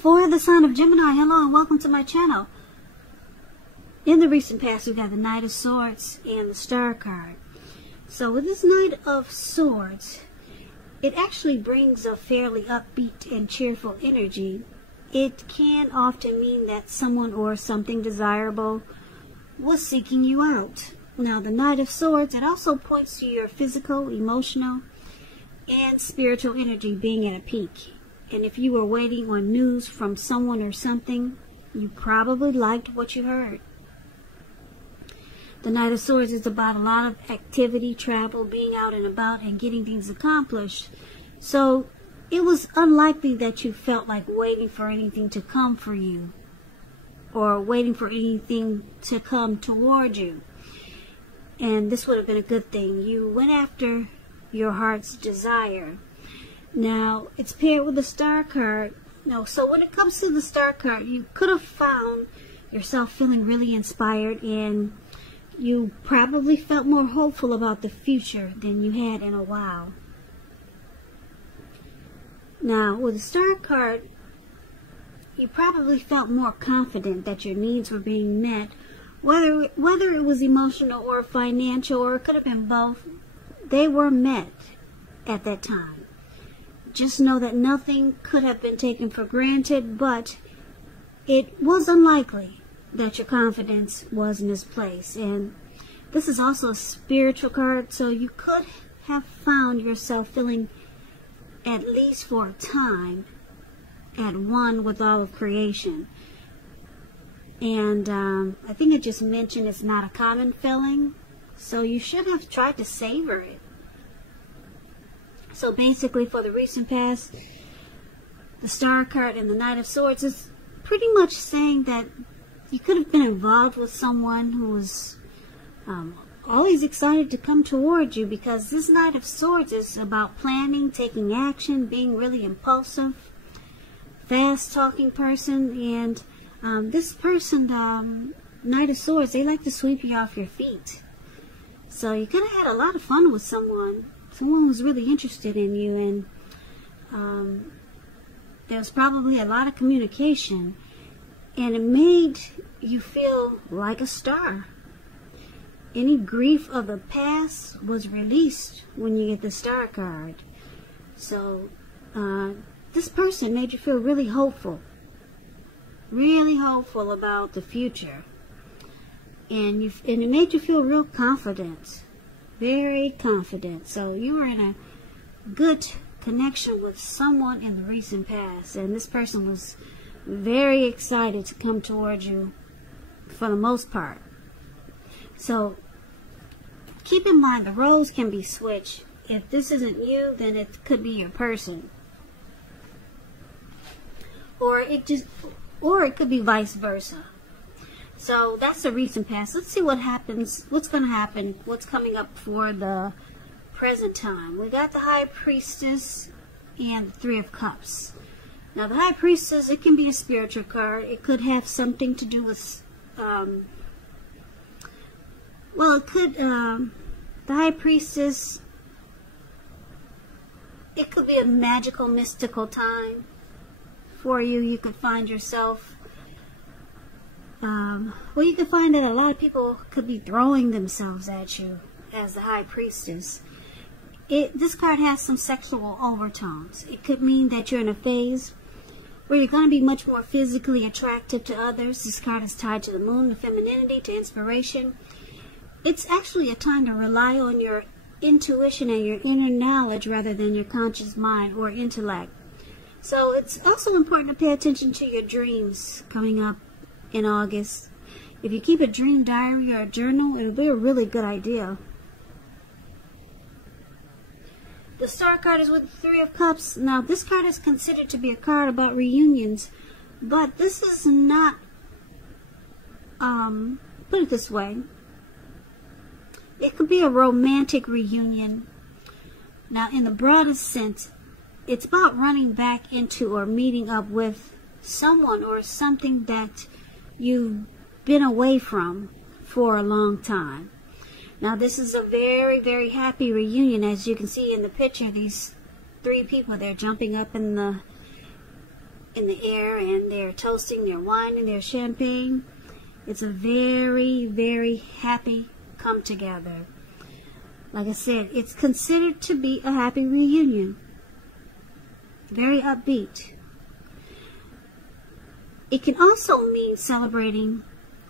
For the sign of Gemini, hello and welcome to my channel. In the recent past, we've got the Knight of Swords and the Star card. So with this Knight of Swords, it actually brings a fairly upbeat and cheerful energy. It can often mean that someone or something desirable was seeking you out. Now, the Knight of Swords, it also points to your physical, emotional, and spiritual energy being at a peak. And if you were waiting on news from someone or something, you probably liked what you heard. The Knight of Swords is about a lot of activity, travel, being out and about, and getting things accomplished. So it was unlikely that you felt like waiting for anything to come for you, or waiting for anything to come toward you. And this would have been a good thing. You went after your heart's desire. Now, it's paired with the Star card. So when it comes to the Star card, you could have found yourself feeling really inspired, and you probably felt more hopeful about the future than you had in a while. Now, with the Star card, you probably felt more confident that your needs were being met, whether it was emotional or financial, or it could have been both. They were met at that time. Just know that nothing could have been taken for granted, but it was unlikely that your confidence was misplaced. And this is also a spiritual card, so you could have found yourself feeling, at least for a time, at one with all of creation. And I think I just mentioned it's not a common feeling, so you should have tried to savor it. So basically, for the recent past, the Star card and the Knight of Swords is pretty much saying that you could have been involved with someone who was always excited to come toward you, because this Knight of Swords is about planning, taking action, being really impulsive, fast-talking person. And this person, Knight of Swords, they like to sweep you off your feet. So you could have had a lot of fun with someone who's really interested in you, and there was probably a lot of communication, and it made you feel like a star. Any grief of the past was released when you get the Star card. So this person made you feel really hopeful about the future, and it made you feel real confident. Very confident. So you were in a good connection with someone in the recent past, and this person was very excited to come towards you for the most part. So keep in mind, the roles can be switched. If this isn't you, then it could be your person, or it could be vice versa. So that's the recent past. Let's see what happens, what's going to happen, what's coming up for the present time. We got the High Priestess and the Three of Cups. Now, the High Priestess, it can be a spiritual card. It could have something to do with, the High Priestess, it could be a magical, mystical time for you. You could find yourself, you could find that a lot of people could be throwing themselves at you as the High Priestess. This card has some sexual overtones. It could mean that you're in a phase where you're going to be much more physically attractive to others. This card is tied to the moon, to femininity, to inspiration. It's actually a time to rely on your intuition and your inner knowledge rather than your conscious mind or intellect. So it's also important to pay attention to your dreams coming up in August. If you keep a dream diary or a journal, it'll be a really good idea. The Star card is with the Three of Cups. Now, this card is considered to be a card about reunions, but this is not, put it this way, it could be a romantic reunion. Now, in the broadest sense, it's about running back into or meeting up with someone or something that you've been away from for a long time. Now, this is a very, very happy reunion. As you can see in the picture, these three people, they're jumping up in the in the air, and they're toasting their wine and their champagne. It's a very, very happy come together. Like I said, it's considered to be a happy reunion. Very upbeat. It can also mean celebrating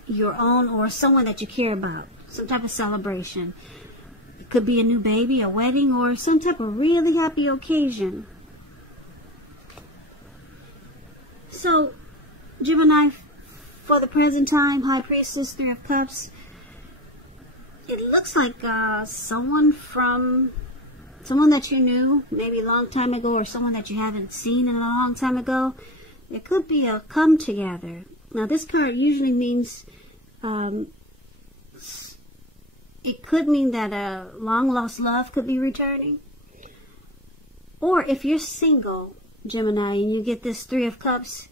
your own or someone that you care about. Some type of celebration. It could be a new baby, a wedding, or some type of really happy occasion. So, Gemini, for the present time, High Priestess, Three of Cups, it looks like someone that you knew maybe a long time ago, or someone that you haven't seen in a long time ago. It could be a come together. Now, this card usually means, it could mean that a long lost love could be returning. Or if you're single, Gemini, and you get this Three of Cups,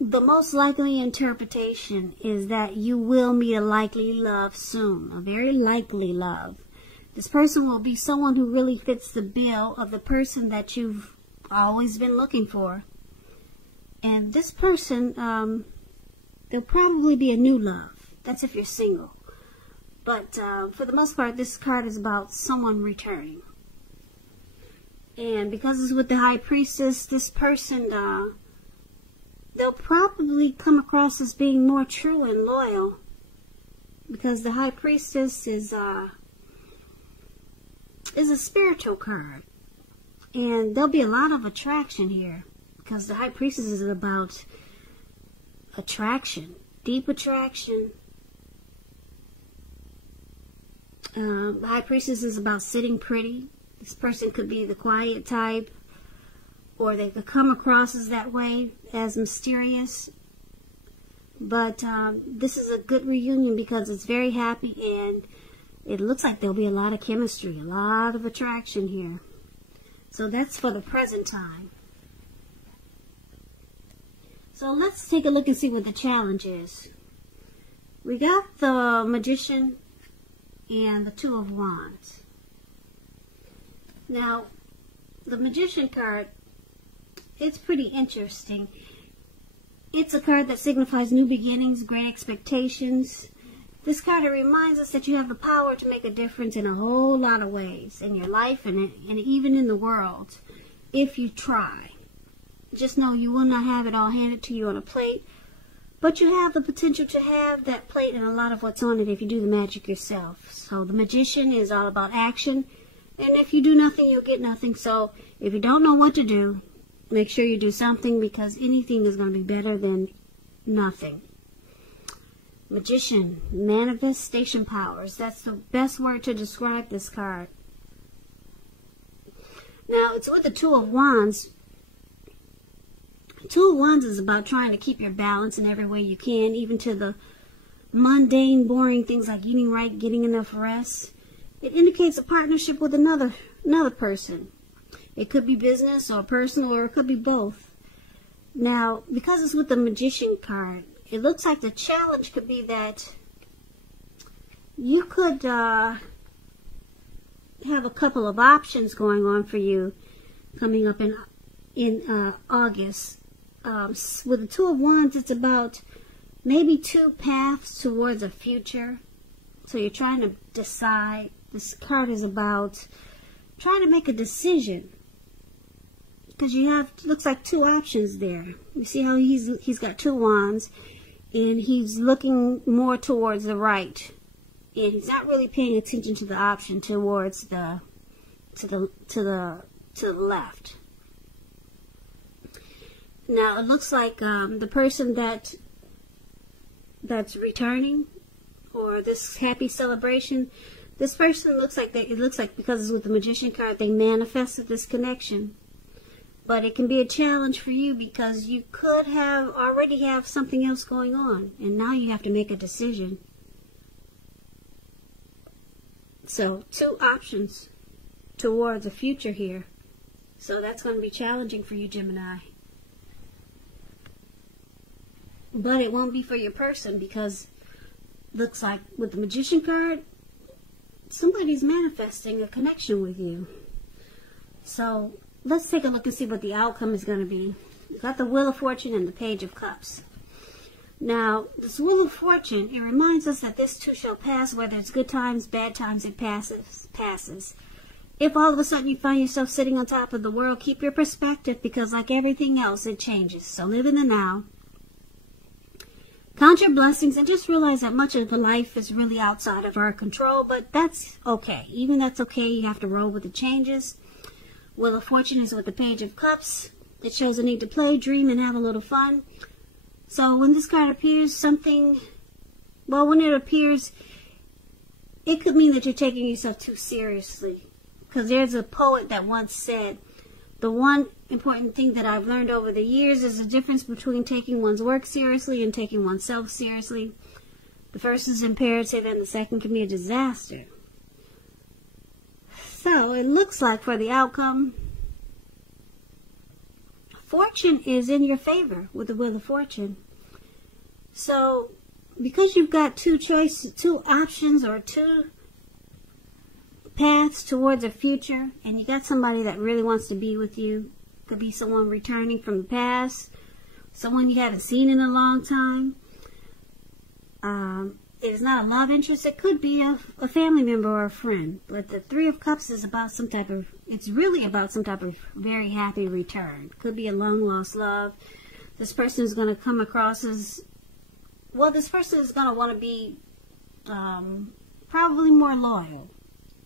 the most likely interpretation is that you will meet a likely love soon, a very likely love. This person will be someone who really fits the bill of the person that you've always been looking for. And this person, there'll probably be a new love. That's if you're single. But for the most part, this card is about someone returning. And because it's with the High Priestess, this person, they'll probably come across as being more true and loyal. Because the High Priestess is a spiritual card. And there'll be a lot of attraction here. Because the High Priestess is about attraction. Deep attraction. The High Priestess is about sitting pretty. This person could be the quiet type. Or they could come across as that way, as mysterious. But this is a good reunion because it's very happy, and it looks like there'll be a lot of chemistry, a lot of attraction here. So that's for the present time. So let's take a look and see what the challenge is. We got the Magician and the Two of Wands. Now, the Magician card, it's pretty interesting. It's a card that signifies new beginnings, great expectations. This card reminds us that you have the power to make a difference in a whole lot of ways in your life and even in the world if you try. Just know you will not have it all handed to you on a plate, but you have the potential to have that plate and a lot of what's on it if you do the magic yourself. So the Magician is all about action, and if you do nothing, you'll get nothing. So if you don't know what to do, make sure you do something, because anything is going to be better than nothing. Magician, manifestation powers. That's the best word to describe this card. Now, it's with the Two of Wands. Two of Wands is about trying to keep your balance in every way you can, even to the mundane, boring things like eating right, getting enough rest. It indicates a partnership with another person. It could be business or personal, or it could be both. Now, because it's with the Magician card, it looks like the challenge could be that you could have a couple of options going on for you coming up in August. With the Two of Wands, it's about maybe two paths towards a future. So you're trying to decide. This card is about trying to make a decision. Because you have, looks like two options there. You see how he's got two wands, and he's looking more towards the right, and he's not really paying attention to the option towards to the left. Now it looks like the person that's returning, or this happy celebration, this person looks like it looks like, because it's with the Magician card, they manifested this connection. But it can be a challenge for you because you could already have something else going on, and now you have to make a decision. So, two options towards a future here. So that's going to be challenging for you, Gemini. But it won't be for your person, because looks like with the Magician card, somebody's manifesting a connection with you. So let's take a look and see what the outcome is going to be. We've got the Wheel of Fortune and the Page of Cups. Now, this Wheel of Fortune, it reminds us that this too shall pass, whether it's good times, bad times, it passes. If all of a sudden you find yourself sitting on top of the world, keep your perspective, because like everything else, it changes. So live in the now. Count your blessings and just realize that much of life is really outside of our control, but that's okay. Even that's okay, you have to roll with the changes. Wheel of Fortune is with the Page of Cups. It shows a need to play, dream, and have a little fun. So when this card appears, when it appears, it could mean that you're taking yourself too seriously. Because there's a poet that once said, the one important thing that I've learned over the years is the difference between taking one's work seriously and taking oneself seriously. The first is imperative and the second can be a disaster. So it looks like for the outcome, fortune is in your favor with the Wheel of Fortune. So because you've got two choices, two options, or two paths towards a future, and you got somebody that really wants to be with you, could be someone returning from the past, someone you haven't seen in a long time. It is not a love interest. It could be a family member or a friend. But the Three of Cups is about it's really about some type of very happy return. Could be a long-lost love. This person is going to come across as, this person is going to want to be probably more loyal,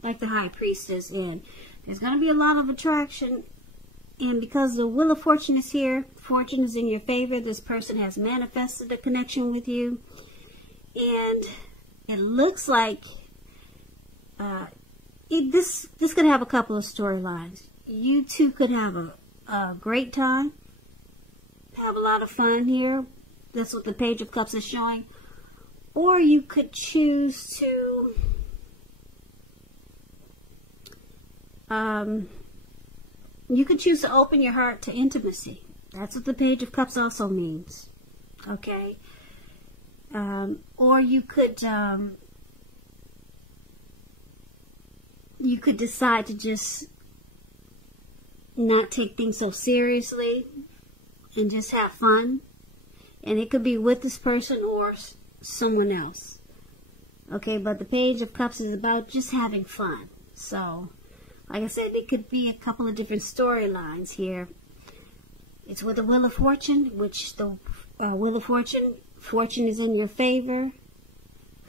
like the High Priestess. And there's going to be a lot of attraction. And because the Wheel of Fortune is here, fortune is in your favor. This person has manifested a connection with you. And it looks like this could have a couple of storylines. You two could have a great time, have a lot of fun here. That's what the Page of Cups is showing. Or you could choose to open your heart to intimacy. That's what the Page of Cups also means. Okay? Or you could decide to just not take things so seriously and just have fun. And it could be with this person or someone else. Okay, but the Page of Cups is about just having fun. So, like I said, it could be a couple of different storylines here. It's with the Wheel of Fortune, which the Wheel of Fortune is in your favor.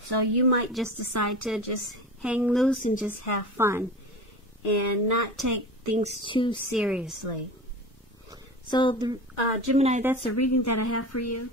So you might just decide to just hang loose and just have fun and not take things too seriously. So, Gemini, that's the reading that I have for you.